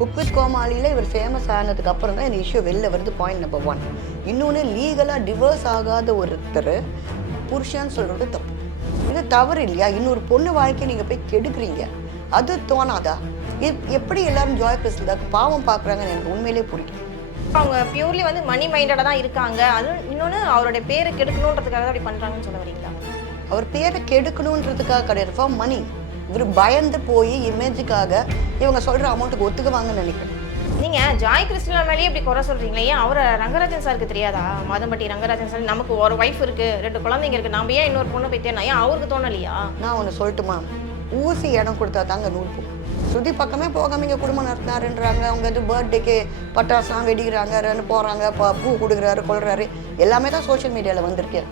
Cook with கோமாளியில் இவர் famous ஆனதுக்கு அப்புறம் தான் இந்த இஷ்யூ வெளில வருது. Point number 1. இன்னொன்று, லீகலாக டிவோர்ஸ் ஆகாத ஒருத்தர் புருஷன்னு சொல்கிறது தப்பு. இது தவறு இல்லையா? இன்னொரு பொண்ணு வாழ்க்கையை நீங்கள் போய் கெடுக்குறீங்க. அது தோணாதா? எப்படி எல்லாரும் ஜாய் கிறிஸ்டல் பாவம் பார்க்குறாங்கன்னு எனக்கு உண்மையிலே புரியும். அவங்க பியூர்லி வந்து மணி மைண்டடாக தான் இருக்காங்க. அதுவும் இன்னொன்று அவருடைய பேரை கெடுக்கணுன்றதுக்காக தான் அப்படி பண்ணுறாங்கன்னு சொல்ல வரீங்களா? அவர் பேரை கெடுக்கணுன்றதுக்காக கிடையாது, ஃபார் மணி. இவர் பயந்து போய் இமேஜுக்காக இவங்க சொல்கிற அமௌண்ட்டுக்கு ஒத்துக்குவாங்கன்னு நினைக்கிறேன். நீங்கள் ஜாய் கிறிஸ்டல் மேலேயே இப்படி குறை சொல்கிறீங்களே, ஏன் அவரை ரங்கராஜன் சாருக்கு தெரியாதா? மாதம்பட்டி ரங்கராஜன் சார், நமக்கு ஒரு ஒய்ஃப் இருக்குது, 2 குழந்தைங்க இருக்குது, நம்ம ஏன் இன்னொரு பொண்ணை போய் தேனா? ஏன் அவருக்கு தோணலையா? நான் ஒன்று சொல்லட்டுமா? ஊசி இடம் கொடுத்தா தாங்க நூல் போகும். சுற்றி பக்கமே போகாம இங்கே குடும்பம் நடத்தினாருன்றாங்க. அவங்க வந்து பர்த்டேக்கு பட்டாசுலாம் வெடிக்கிறாங்க, போகிறாங்க, பூ கொடுக்குறாரு, கொள்றாரு, எல்லாமே தான் சோஷியல் மீடியாவில் வந்திருக்கு.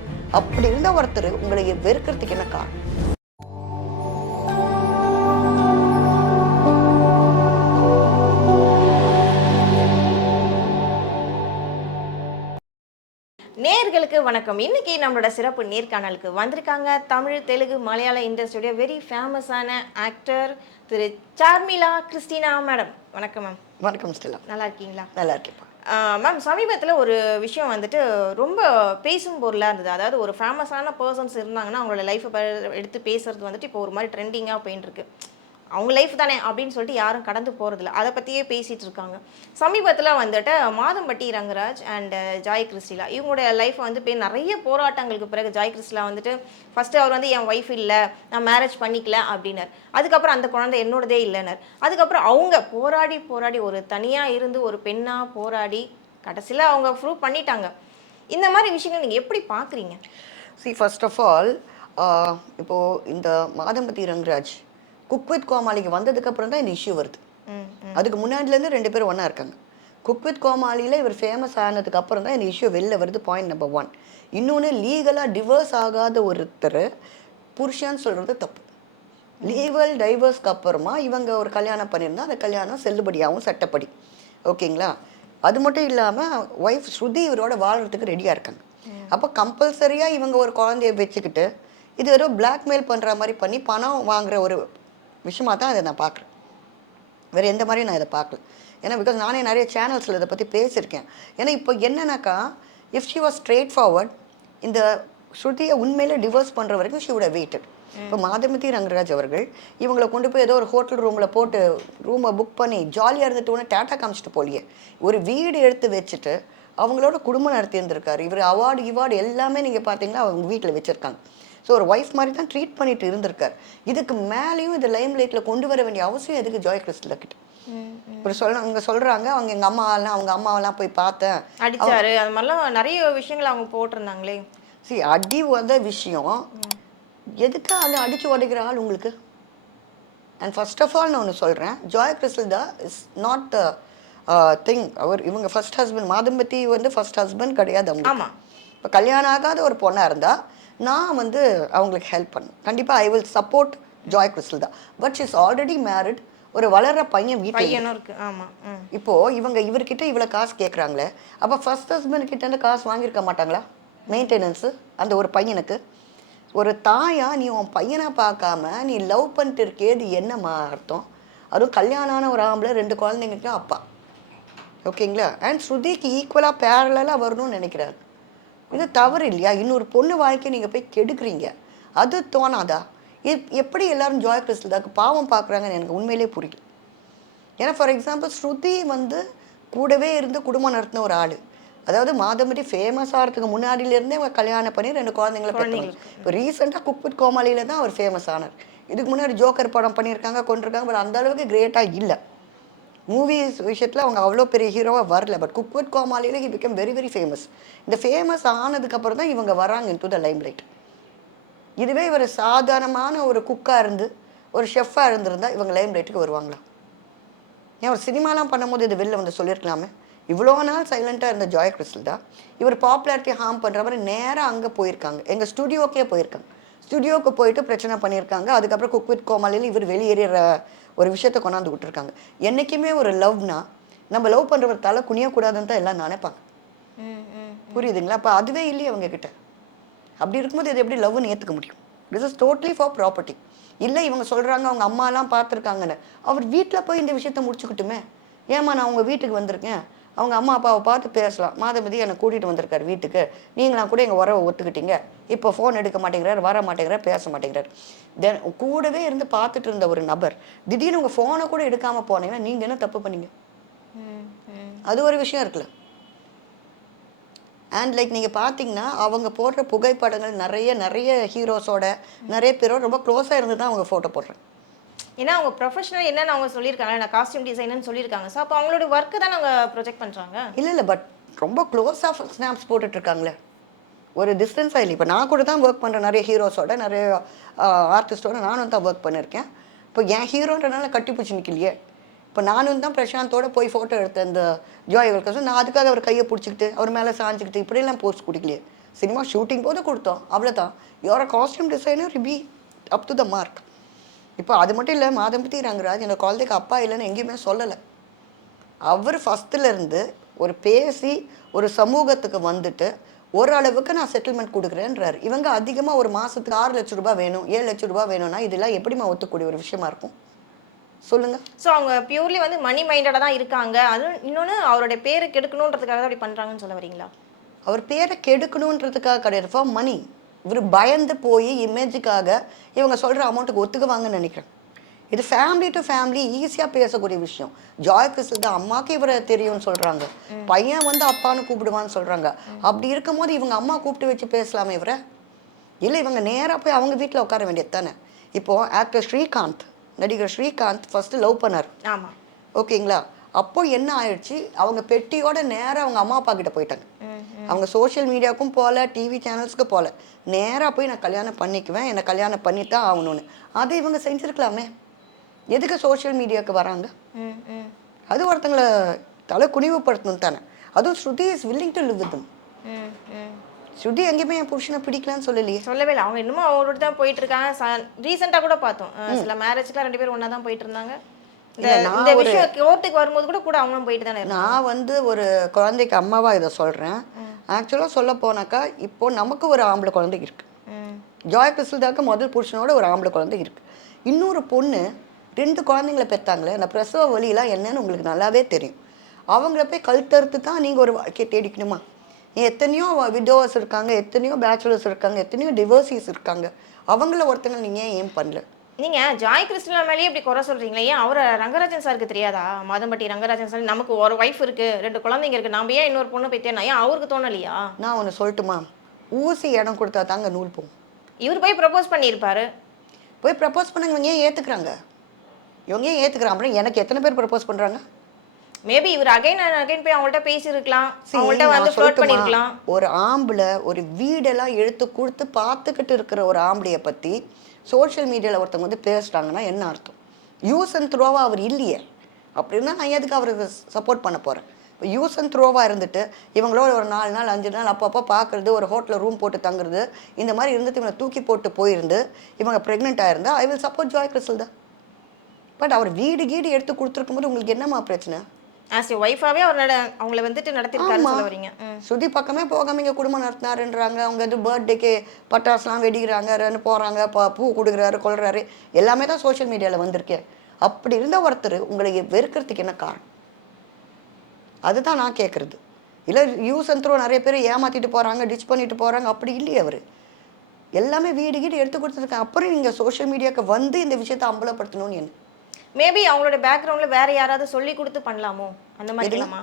அப்படி இருந்த ஒருத்தர் உங்களை வெறுக்கிறதுக்கு என்ன காரணம்? நேர்களுக்கு வணக்கம். இன்னைக்கு நம்மளோட சிறப்பு நேர்காணலுக்கு வந்திருக்காங்க தமிழ், தெலுங்கு, மலையாள இண்டஸ்ட்ரியோட வெரி ஃபேமஸான ஆக்டர் திரு சார்மிளா கிறிஸ்டினா மேடம். வணக்கம் மேம். வணக்கம் ஸ்டெல்லா. நல்லா இருக்கீங்களா? நல்லா இருக்கேப்பா மேம். சமீபத்தில் ஒரு விஷயம் வந்துட்டு ரொம்ப பேசும் பொருளாக இருந்தது. அதாவது ஒரு ஃபேமஸான பர்சன்ஸ் இருந்தாங்கன்னா அவங்களோட லைஃப்பை எடுத்து பேசுறது வந்துட்டு இப்போ ஒரு மாதிரி ட்ரெண்டிங்காக போயின்னு இருக்கு. அவங்க லைஃப் தானே அப்படின்னு சொல்லிட்டு யாரும் கடந்து போகிறதில்ல. அதை பற்றியே பேசிகிட்டு இருக்காங்க. சமீபத்தில் வந்துட்டு மாதம்பட்டி ரங்கராஜ் அண்ட் ஜாய் கிறிஸ்டிலா இவங்களோட லைஃப் வந்து நிறைய போராட்டங்களுக்கு பிறகு ஜாய் கிறிஸ்டிலா வந்துட்டு ஃபஸ்ட்டு அவர் வந்து என் ஒய்ஃப் இல்லை, நான் மேரேஜ் பண்ணிக்கல அப்படின்னார். அதுக்கப்புறம் அந்த குழந்தை என்னோடதே இல்லைனார். அதுக்கப்புறம் அவங்க போராடி ஒரு தனியாக இருந்து ஒரு பெண்ணாக போராடி கடைசியில் அவங்க ப்ரூவ் பண்ணிட்டாங்க. இந்த மாதிரி விஷயங்கள் நீங்கள் எப்படி பார்க்குறீங்க? ஃபர்ஸ்ட் ஆஃப் ஆல், இப்போது இந்த மாதம்பட்டி ரங்கராஜ் குக் வித் கோமாளிக்கு வந்ததுக்கப்புறம் தான் இந்த இஷ்யூ வருது. அதுக்கு முன்னாடிலேருந்து 2 பேரும் ஒன்றா இருக்காங்க. குக் வித் கோமாளியில் இவர் ஃபேமஸ் ஆனதுக்கு அப்புறம் தான் இந்த இஷ்யூ வெளில வருது. Point number 1. இன்னொன்று, லீகலாக டிவோர்ஸ் ஆகாத ஒருத்தர் புருஷன்னு சொல்கிறது தப்பு. லீகல் டைவர்ஸ்க்கு அப்புறமா இவங்க ஒரு கல்யாணம் பண்ணியிருந்தா அந்த கல்யாணம் செல்லுபடியாகவும் சட்டப்படி. ஓகேங்களா? அது மட்டும் இல்லாமல் ஒய்ஃப் ஸ்ருதி இவரோட வாழ்கிறதுக்கு ரெடியாக இருக்காங்க. அப்போ கம்பல்சரியாக இவங்க ஒரு குழந்தைய வச்சுக்கிட்டு இது வெறும் பிளாக்மெயில் பண்ணுற மாதிரி பண்ணி பணம் வாங்குகிற ஒரு விஷயமாக தான் இதை நான் பார்க்குறேன். வேறு எந்த மாதிரியும் நான் இதை பார்க்கல. ஏன்னா பிகாஸ் நானே நிறைய சேனல்ஸில் இதை பற்றி பேசியிருக்கேன். ஏன்னா இப்போ என்னன்னாக்கா, if she was straight forward, இந்த ஸ்ருதியை உண்மையிலே டிவோர்ஸ் பண்ணுற வரைக்கும் ஷி வுட் ஹேவ் வெயிட்டட். இப்போ மாதம்பட்டி ரங்கராஜ் அவர்கள் இவங்களை கொண்டு போய் ஏதோ ஒரு ஹோட்டல் ரூமில் போட்டு ரூமை புக் பண்ணி ஜாலியாக இருந்துட்டு ஒன்று டேட்டா காமிச்சிட்டு போலியே, ஒரு வீடு எடுத்து வச்சுட்டு அவங்களோட குடும்பம் நடத்தி இருந்திருக்காரு. இவர் அவார்டு எல்லாமே நீங்கள் பார்த்தீங்கன்னா அவங்க வீட்டில் வச்சுருக்காங்க. ஸோ ஒரு ஒய்ஃப் மாதிரி தான் ட்ரீட் பண்ணிட்டு இருந்திருக்கார். இதுக்கு மேலேயும் இந்த லைம் லைட்டில் கொண்டு வர வேண்டிய அவசியம் எதுக்கு ஜாய் கிறிஸ்டல் கிட்ட? ஒரு அவங்க சொல்கிறாங்க, அவங்க எங்கள் அவங்க அம்மாவெல்லாம் போய் பார்த்தேன், அடிச்சாரு, அது மாதிரிலாம் நிறைய விஷயங்கள் அவங்க போட்டிருந்தாங்களே. அடி உத விஷயம் எதுக்கு அந்த அடித்து உடைக்கிற ஆள் உங்களுக்கு? அண்ட் ஃபர்ஸ்ட் ஆஃப் ஆல் நான் ஒன்று சொல்கிறேன், ஜாய் கிறிஸ்டல் தான் இஸ் நாட் த திங். இவங்க ஃபர்ஸ்ட் ஹஸ்பண்ட், மாதம்பட்டி வந்து ஃபர்ஸ்ட் ஹஸ்பண்ட் கிடையாது அவங்க. ஆமாம். இப்போ கல்யாணம் ஆகாத ஒரு பொண்ணாக இருந்தால் நான் வந்து அவங்களுக்கு ஹெல்ப் பண்ணேன். கண்டிப்பாக I will support Joy Crizildaa தான். But she is already married, ஒரு வளர்கிற பையன் வீட்டில் இருக்கு. ஆமாம். இப்போது இவர்கிட்ட இவ்வளோ காசு கேட்குறாங்களே, அப்போ ஃபர்ஸ்ட் ஹஸ்பண்ட் கிட்டேருந்து காசு வாங்கியிருக்க மாட்டாங்களா? மெயின்டெனன்ஸு அந்த ஒரு பையனுக்கு. ஒரு தாயா நீ உன் பையனை பார்க்காம நீ லவ் பண்ணிட்டு இருக்கேது என்னம்மா அர்த்தம்? அதுவும் கல்யாணமான ஒரு ஆம்பளை 2 குழந்தைங்களுக்கு அப்பா. ஓகேங்களா? அண்ட் ஸ்ருதிக்கு ஈக்குவலாக பேரலாக வரணும்னு நினைக்கிறாரு. இது தவறு இல்லையா? இன்னொரு பொண்ணு வாழ்க்கையை நீங்கள் போய் கெடுக்குறீங்க. அது தோணாதா? எப்படி எல்லாரும் ஜாய் கிறிஸ்டல் பாவம் பார்க்குறாங்கன்னு எனக்கு உண்மையிலே புரியும். ஏன்னா ஃபார் எக்ஸாம்பிள் ஸ்ருதி வந்து கூடவே இருந்து குடும்பம் நடத்தின ஒரு ஆள். அதாவது மாதம்பட்டி ஃபேமஸ் ஆகிறதுக்கு முன்னாடியிலேருந்தே அவங்க கல்யாணம் பண்ணி 2 குழந்தைங்களை பெற்றாங்க. இப்போ ரீசெண்டாக குக் வித் கோமாளியில் தான் அவர் ஃபேமஸ் ஆனார். இதுக்கு முன்னாடி ஜோக்கர் படம் பண்ணியிருக்காங்க, கொண்டிருக்காங்க. பட் அந்த அளவுக்கு கிரேட்டாக இல்லை. மூவிஸ் விஷயத்தில் அவங்க அவ்வளோ பெரிய ஹீரோவாக வரல. பட் குக் வித் கோமாளியில் he become very very famous. இந்த ஃபேமஸ் ஆனதுக்கப்புறம் தான் இவங்க வராங்க இன்டு த லைம் லைட். இதுவே இவர் சாதாரணமான ஒரு குக்காக இருந்து ஒரு ஷெஃப்பாக இருந்திருந்தால் இவங்க லைம் லைட்டுக்கு வருவாங்களா? ஏன் ஒரு சினிமாலாம் பண்ணும்போது இது வெளில வந்து சொல்லியிருக்கலாமே. இவ்வளோ நாள் சைலண்ட்டாக இருந்த ஜாய் கிறிஸ்டல் தான் இவர் பாப்புலாரிட்டி ஹார்ம் பண்ணுற மாதிரி நேராக அங்கே போயிருக்காங்க. எங்கள் ஸ்டுடியோக்கே போயிருக்காங்க. ஸ்டுடியோவுக்கு போயிட்டு பிரச்சனை பண்ணியிருக்காங்க. அதுக்கப்புறம் குக் வித் கோமாளியில் இவர் வெளியேற ஒரு விஷயத்தை கொண்டாந்து விட்டுருக்காங்க. என்றைக்குமே ஒரு லவ்னா நம்ம லவ் பண்ணுறவர் தலை குனியக்கூடாதுன்னு தான் எல்லாம் நினைப்பாங்க. புரியுதுங்களா? அப்போ அதுவே இல்லையே அவங்க கிட்ட. அப்படி இருக்கும்போது இது எப்படி லவ்னு ஏற்றுக்க முடியும்? This is totally for property. இல்லை இவங்க சொல்கிறாங்க அவங்க அம்மாலாம் பார்த்துருக்காங்கன்னு, அவர் வீட்டில் போய் இந்த விஷயத்த முடிச்சுக்கிட்டுமே. ஏம்மா நான் உங்கள் வீட்டுக்கு வந்திருக்கேன், அவங்க அம்மா அப்பாவை பார்த்து பேசலாம். மாதம்பதி என்னை கூட்டிகிட்டு வந்திருக்காரு வீட்டுக்கு, நீங்களாம் கூட எங்கள் உறவை ஒத்துக்கிட்டீங்க, இப்போ ஃபோன் எடுக்க மாட்டேங்கிறார், வர மாட்டேங்கிறார், பேச மாட்டேங்கிறார். கூடவே இருந்து பார்த்துட்டு இருந்த ஒரு நபர் திடீர்னு உங்கள் ஃபோனை கூட எடுக்காமல் போனீங்கன்னா நீங்கள் என்ன தப்பு பண்ணீங்க? அது ஒரு விஷயம் இருக்குல்ல. அண்ட் லைக் நீங்கள் பார்த்தீங்கன்னா அவங்க போடுற புகைப்படங்கள் நிறைய நிறைய ஹீரோஸோட நிறைய பேரோட ரொம்ப க்ளோஸாக இருந்து தான் அவங்க ஃபோட்டோ போடுறாங்க. ஏன்னா அவங்க ப்ரொஃபஷனல் என்னன்னு அவங்க சொல்லியிருக்காங்க, நான் காஸ்டியூம் டிசைனர்னு சொல்லியிருக்காங்க. ஸோ அப்போ அவங்களோட ஒர்க்கு தான் அவங்க ப்ரொஜெக்ட் பண்ணுறாங்க. இல்லை பட் ரொம்ப க்ளோஸாக ஸ்னாப்ஸ் போட்டுட்ருக்காங்களே, ஒரு டிஸ்டன்ஸாக இல்லை. இப்போ நான் கூட தான் ஒர்க் பண்ணுறேன் நிறைய ஹீரோஸோட, நிறைய ஆர்டிஸ்டோட நானும் தான் ஒர்க் பண்ணியிருக்கேன். இப்போ என் ஹீரோன்றனால கட்டி பிடிச்சி நிற்கலையே. இப்போ நானும் தான் பிரசாந்தோட போய் ஃபோட்டோ எடுத்தேன் இந்த ஜாய் வெல்கர்ஸ். நான் அதுக்காக அவர் கையை பிடிச்சிக்கிட்டு அவர் மேலே சாஞ்சிக்கிட்டு இப்படியெல்லாம் போஸ்ட் கொடுக்கலையே. சினிமா ஷூட்டிங் போது கொடுத்தோம், அவ்வளோதான். Your costume designer be up to the mark. இப்போ அது மட்டும் இல்லை, மாதம்பதி ரங்கராஜ் என்னோட குழந்தைக்கு அப்பா இல்லைன்னு எங்கேயுமே சொல்லலை. அவர் ஃபஸ்ட்டுலேருந்து ஒரு பேசி ஒரு சமூகத்துக்கு வந்துட்டு ஓரளவுக்கு நான் செட்டில்மெண்ட் கொடுக்குறேன்றார். இவங்க அதிகமாக ஒரு மாதத்துக்கு 6 லட்ச ரூபாய் வேணும், 7 லட்ச ரூபாய் வேணும்னா இதெல்லாம் எப்படிமா ஒத்துக்கூடிய ஒரு விஷயமா இருக்கும் சொல்லுங்க. ஸோ அவங்க பியூர்லி வந்து மணி மைண்டடாக தான் இருக்காங்க. அதுவும் இன்னொன்று அவருடைய பேரை கெடுக்கணுன்றதுக்காக தான் அப்படி பண்ணுறாங்கன்னு சொல்ல வரீங்களா? அவர் பேரை கெடுக்கணுன்றதுக்காக கிடையாது, ஃபார் மணி. இவர் பயந்து போய் இமேஜுக்காக இவங்க சொல்கிற அமௌண்ட்டுக்கு ஒத்துக்குவாங்கன்னு நினைக்கிறேன். இது ஃபேமிலி டு ஃபேமிலி ஈஸியாக பேசக்கூடிய விஷயம். ஜாய் கிறிஸ்டல் தான் அம்மாவுக்கு இவரை தெரியும்னு சொல்கிறாங்க, பையன் வந்து அப்பான்னு கூப்பிடுவான்னு சொல்கிறாங்க. அப்படி இருக்கும்போது இவங்க அம்மா கூப்பிட்டு வச்சு பேசலாமே இவரை? இல்லை, இவங்க நேராக போய் அவங்க வீட்டில் உட்கார வேண்டியது தானே. இப்போது ஆக்டர் ஸ்ரீகாந்த், நடிகர் ஸ்ரீகாந்த் ஃபஸ்ட்டு லவ் பண்ணார். ஆமாம், ஓகேங்களா? அப்போ என்ன ஆயிடுச்சு, அவங்க பெட்டியோட நேராக அவங்க அம்மா அப்பா கிட்ட போயிட்டாங்க. அவங்க சோஷியல் மீடியாவுக்கும் போகல, டிவி சேனல்ஸ்க்கு போகல, நேராக போய் நான் கல்யாணம் பண்ணிக்குவேன், என்னை கல்யாணம் பண்ணித்தான் ஆகணும்னு. அதை இவங்க செஞ்சுருக்கலாமே. எதுக்கு சோஷியல் மீடியாவுக்கு வராங்க? அது ஒருத்தங்களை தலை குனிவுபடுத்தணும் தானே. அதுவும் Shruti is willing to live with them. Shruti எங்கேயுமே என் புருஷனை பிடிக்கலான்னு சொல்லலையே. சொல்லவே இல்லை. அவங்க இன்னமும் அவரோட தான் போயிட்டு இருக்காங்க. ரீசெண்டாக கூட பார்த்தோம், சில மேரேஜ்க்குலாம் 2 பேரும் ஒன்றா தான் போயிட்டு இருந்தாங்க. இந்த விஷயம் கோர்ட்டுக்கு வரும்போது கூட அவங்களும் போயிட்டு தானே. நான் வந்து ஒரு குழந்தைக்கு அம்மாவா இதை சொல்கிறேன். ஆக்சுவலாக சொல்ல போனாக்கா இப்போ நமக்கு ஒரு ஆம்பளை குழந்தை இருக்கு. ஜாய் கிறிஸ்டல்தாக்கு முதல் புருஷனோட ஒரு ஆம்பளை குழந்தை இருக்கு. இன்னொரு பொண்ணு 2 குழந்தைங்களை பெற்றாங்களே, அந்த பிரசவ வலியெல்லாம் என்னன்னு உங்களுக்கு நல்லாவே தெரியும். அவங்கள போய் கழுத்தறுத்து தான் நீங்கள் ஒரு வாழ்க்கையை தேடிக்கணுமா? எத்தனையோ விடோவர்ஸ் இருக்காங்க, எத்தனையோ பேச்சுலர்ஸ் இருக்காங்க, எத்தனையோ டிவோர்ஸிஸ் இருக்காங்க. அவங்கள ஒருத்தங்க நீங்கள் ஏன் பண்ணல? நீங்கள் ஜாய் கிறிஸ்டல் மேலேயே இப்படி குறை சொல்கிறீங்களே, ஏன் அவரை ரங்கராஜன் சாருக்கு தெரியாதா? மாதம்பட்டி ரங்கராஜன் சார் நமக்கு ஒரு ஒய்ஃப் இருக்குது, 2 குழந்தைங்க இருக்குது, நம்ம ஏன் இன்னொரு பொண்ணு போய் தேனா? ஏன் அவருக்கு தோணலையா? நான் ஒன்று சொல்லட்டுமா, ஊசி இடம் கொடுத்தா தாங்க நூல் போகும். இவர் போய் ப்ரப்போஸ் பண்ணியிருப்பாரு. போய் ப்ரப்போஸ் பண்ண இவங்க ஏன் ஏற்றுக்குறாங்க? இவங்க ஏன் ஏற்றுக்கிறாங்க? அப்புறம் எனக்கு எத்தனை பேர் ப்ரப்போஸ் பண்ணுறாங்க? மேபி இவர் அகைன் போய் அவங்கள்ட்ட பேசியிருக்கலாம், அவங்கள்ட்ட வந்து ஃப்ளர்ட் பண்ணியிருக்கலாம். ஒரு ஆம்பளை ஒரு வீடெல்லாம் எடுத்து கொடுத்து பார்த்துக்கிட்டு இருக்கிற ஒரு ஆம்பளையை பற்றி சோஷியல் மீடியாவில் ஒருத்தவங்க வந்து பேசுகிறாங்கன்னா என்ன அர்த்தம்? யூஸ் அண்ட் த்ரோவாக அவர் இல்லையே. அப்படின்னா நான் எதுக்கு அவருக்கு சப்போர்ட் பண்ண போகிறேன்? இப்போ யூஸ் அண்ட் த்ரோவாக இருந்துட்டு இவங்களோட ஒரு 4 நாள் 5 நாள் அப்பப்போ பார்க்குறது, ஒரு ஹோட்டலில் ரூம் போட்டு தங்குறது, இந்த மாதிரி இருந்துட்டு இவங்களை தூக்கி போட்டு போயிருந்து இவங்க ப்ரெக்னென்ட் ஆயிருந்தா I will support Joy Crizildaa தான். பட் அவர் வீடு கீடு எடுத்து கொடுத்துருக்கும் போது உங்களுக்கு என்னம்மா பிரச்சனை? ஆஸ் ஏ ஒய்ஃபாவே அவர் அவங்கள வந்துட்டு நடத்திருக்காருன்னு சொல்ல வரீங்க. ஸ்ருதி பக்கமே போகாம இங்கே குடும்பம் நடத்தினாருன்றாங்க. அவங்க வந்து பர்த்டேக்கு பட்டாசுலாம் வெடிக்கிறாங்க, போகிறாங்க, பூ கொடுக்குறாரு, கொள்றாரு, எல்லாமே தான் சோஷியல் மீடியாவில் வந்திருக்கேன். அப்படி இருந்த ஒருத்தர் உங்களை வெறுக்கிறதுக்கு என்ன காரணம்? அதுதான் நான் கேட்குறது. இல்லை யூஸ் அண்ட் த்ரோ நிறைய பேர் ஏமாற்றிட்டு போகிறாங்க, டிச் பண்ணிட்டு போகிறாங்க, அப்படி இல்லையே. அவர் எல்லாமே வீடு கீடு எடுத்து கொடுத்துருக்கேன். அப்புறம் நீங்கள் சோஷியல் மீடியாவுக்கு வந்து இந்த விஷயத்தை அம்பலப்படுத்தணும்னு என்ன? மேபி அவங்களோட பேக்ரவுண்டில் வேற யாராவது சொல்லி கொடுத்து பண்ணலாமோ? அந்த மாதிரி இல்லைம்மா.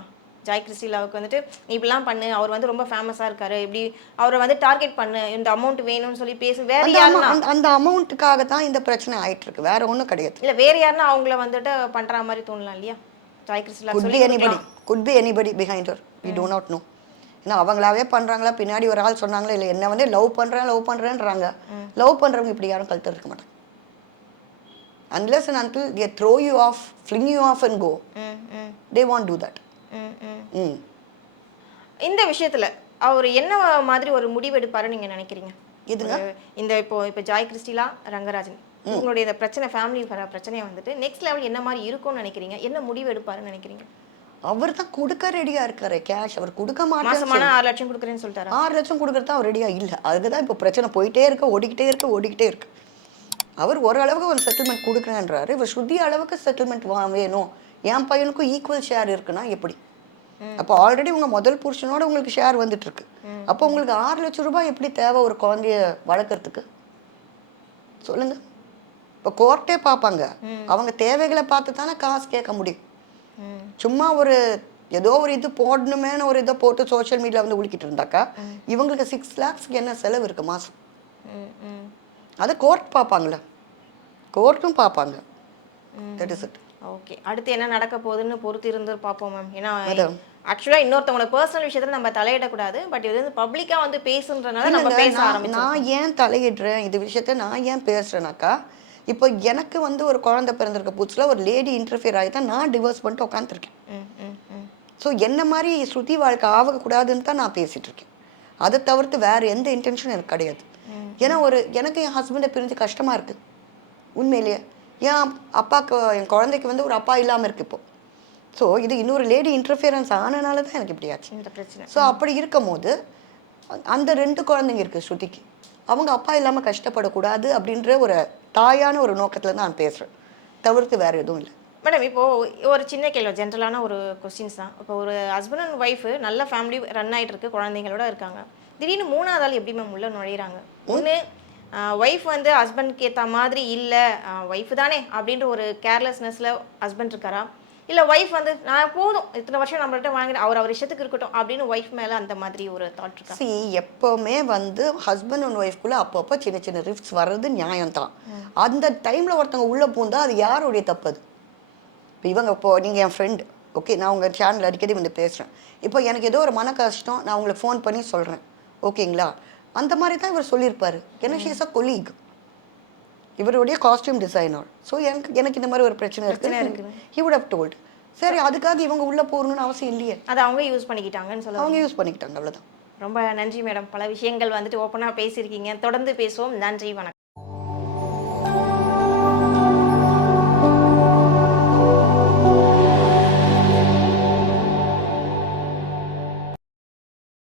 ஜாய் கிறிஸ்டலாவுக்கு வந்துட்டு நீ இப்படிலாம் பண்ணு, அவர் வந்து ரொம்ப ஃபேமஸாக இருக்காரு, இப்படி அவரை வந்து டார்கெட் பண்ணு, இந்த அமௌண்ட் வேணும்னு சொல்லி பேசு. வேற யாருன்னா அந்த அமௌண்ட்டுக்காக தான் இந்த பிரச்சனை ஆயிட்டு இருக்கு, வேற ஒன்றும் கிடையாது. இல்லை வேற யாருன்னா அவங்கள வந்துட்டு பண்ணுற மாதிரி தோணலாம் இல்லையா? ஜாய் கிறிஸ்டலா could be anybody behind her, we do not know. ஏன்னா அவங்களாவே பண்ணுறாங்களா, பின்னாடி ஒரு ஆள் சொன்னாங்களா, இல்லை என்ன வந்து லவ் பண்ணுறேன்றாங்க. லவ் பண்ணுறவங்க இப்படி யாரும் கழுத்து இருக்க மாட்டாங்க. Unless and until they throw you off, fling you off and go, they won't do that. இந்த விஷயத்துல அவர் என்ன மாதிரி ஒரு முடிவு எடுப்பாருன்னு நீங்க நினைக்கிறீங்க? எதுங்க? இந்த இப்போ ஜாய் கிறிஸ்டலா ரங்கராஜன் உங்களுடைய இந்த பிரச்சனை, ஃபேமிலி பிரச்சனையை வந்துட்டு நெக்ஸ்ட் லெவல் என்ன மாதிரி இருக்கும்னு நினைக்கிறீங்க? என்ன முடிவு எடுப்பாருன்னு நினைக்கிறீங்க? அவர் தான் கொடுக்க ரெடியா இருக்காரு கேஷ். அவர் கொடுக்க மாட்டாரு. மாசமான 6 லட்சம் கொடுக்குறேன்னு சொல்லிட்டாரு. 6 லட்சம் கொடுக்கறது அவர் ரெடியா இல்லை. அதுக்கு தான் இப்போ பிரச்சனை போயிட்டே இருக்கு, ஓடிக்கிட்டே இருக்கு. அவர் ஓரளவுக்கு ஒரு செட்டில்மெண்ட் கொடுக்குறேன்றாரு. இவர் ஸ்ருதி அளவுக்கு செட்டில்மெண்ட் வேணும், என் பையனுக்கும் ஈக்குவல் ஷேர் இருக்குன்னா எப்படி? அப்போ ஆல்ரெடி உங்க முதல் புருஷனோட உங்களுக்கு ஷேர் வந்துட்டு இருக்கு. அப்போ உங்களுக்கு 6 லட்சம் ரூபாய் எப்படி தேவை ஒரு குழந்தைய வளர்க்கறதுக்கு? சொல்லுங்க. இப்போ கோர்ட்டே பார்ப்பாங்க. அவங்க தேவைகளை பார்த்து தானே காசு கேட்க முடியும். சும்மா ஒரு ஏதோ ஒரு இது போடணுமேனு ஒரு இதை போட்டு சோஷியல் மீடியா வந்து உழுக்கிட்டு இருந்தாக்கா இவங்களுக்கு 6 lakhsக்கு என்ன செலவு இருக்கு மாசம்? அதை கோர்ட் பார்ப்பாங்களே, கோர்ட்டும் பார்ப்பாங்க. That is it. ஓகே, அடுத்து என்ன நடக்க போகுதுன்னு பொறுத்து இருந்து பார்ப்போம் மேம். ஏன்னா அதான். ஆக்சுவலாக இன்னொருத்தவங்களோட பர்சனல் விஷயத்துல நம்ம தலையிடக்கூடாது, பட் இது வந்து பப்ளிக்காக வந்து பேசுன்றனால நம்ம இல்லைங்க, பேச ஆரம்பிச்சோம். நான் ஏன் தலையிடுறேன் இது விஷயத்த, நான் ஏன் பேசுறேனாக்கா, இப்போ எனக்கு வந்து ஒரு குழந்தை பிறந்திருக்க புதுசுல ஒரு லேடி இன்டர்ஃபியர் ஆகி தான் நான் டிவோர்ஸ் பண்ணிட்டு உட்காந்துருக்கேன். ஸோ என்ன மாதிரி ஸ்ருதி வாழ்க்கை ஆகக்கூடாதுன்னு தான் நான் பேசிட்டு இருக்கேன். அதை தவிர்த்து வேற எந்த இன்டென்ஷனும் எனக்கு கிடையாது. ஏன்னா எனக்கு என் ஹஸ்பண்டை பிரிஞ்சு கஷ்டமா இருக்கு உண்மையிலேயே. என் அப்பாவுக்கு, என் குழந்தைக்கு வந்து ஒரு அப்பா இல்லாமல் இருக்கு இப்போ. ஸோ இது இன்னொரு லேடி இன்டர்ஃபியரன்ஸ் ஆனனால தான் எனக்கு இப்படி ஆச்சு இந்த பிரச்சனை. ஸோ அப்படி இருக்கும் போது அந்த 2 குழந்தைங்க இருக்கு ஸ்ருதிக்கு, அவங்க அப்பா இல்லாமல் கஷ்டப்படக்கூடாது அப்படின்ற ஒரு தாயான ஒரு நோக்கத்தில் நான் பேசுகிறேன், தவிர்த்து வேற எதுவும் இல்லை. மேடம், இப்போ ஒரு சின்ன கேள்வி, ஜென்ரலான ஒரு கொஸ்டின்ஸ் தான். இப்போ ஒரு ஹஸ்பண்ட் அண்ட் ஒய்ஃபு நல்ல ஃபேமிலி ரன் ஆகிட்டு இருக்கு, குழந்தைங்களோட இருக்காங்க. திடீர்னு 3வது ஆள் எப்படி மேம் உள்ள நுழையிறாங்க? ஒன்று ஒய்ஃப் வந்து ஹஸ்பண்டுக்கு ஏற்ற மாதிரி இல்லை, ஒய்ஃபு தானே அப்படின்ற ஒரு கேர்லெஸ்னஸில் ஹஸ்பண்ட் இருக்காரா, இல்லை ஒய்ஃப் வந்து நான் போதும் இத்தனை வருஷம் நம்மள்ட்ட வாங்கிட்டு அவர் இஷ்டத்துக்கு இருக்கட்டும் அப்படின்னு ஒய்ஃப் மேலே அந்த மாதிரி ஒரு தாட் இருக்கா? சி, எப்போவுமே வந்து ஹஸ்பண்ட் அண்ட் ஒய்ஃப்குள்ளே அப்பப்போ சின்ன சின்ன ரிஃப்ட்ஸ் வர்றது நியாயம்தான். அந்த டைமில் ஒருத்தவங்க உள்ளே பூந்தா அது யாருடைய தப்பு? அது இப்போ இவங்க, இப்போது நீங்கள் என் ஃப்ரெண்டு, ஓகே, நான் உங்கள் சேனல் அடிக்கடி வந்து பேசுகிறேன். இப்போ எனக்கு ஏதோ ஒரு மன கஷ்டம், நான் உங்களுக்கு ஃபோன் பண்ணி சொல்கிறேன், ஓகேங்களா? அந்த மாதிரி தான் இவர் சொல்லியிருப்பாரு. ஏன்னா ஷீ இஸ் அ கொலீக், இவருடைய காஸ்டியூம் டிசைனர். ஸோ எனக்கு இந்த மாதிரி ஒரு பிரச்சனை இருக்குது, ஹி வுட் ஹவ் டோல்ட். சரி, அதுக்காக இவங்க உள்ளே போகணும்னு அவசியம் இல்லையே. அதை அவங்க யூஸ் பண்ணிக்கிட்டாங்கன்னு சொல்ல, அவங்க யூஸ் பண்ணிக்கிட்டாங்க, அவ்வளோதான். ரொம்ப நன்றி மேடம், பல விஷயங்கள் வந்துட்டு ஓப்பனாக பேசியிருக்கீங்க. தொடர்ந்து பேசுவோம். நன்றி, வணக்கம்.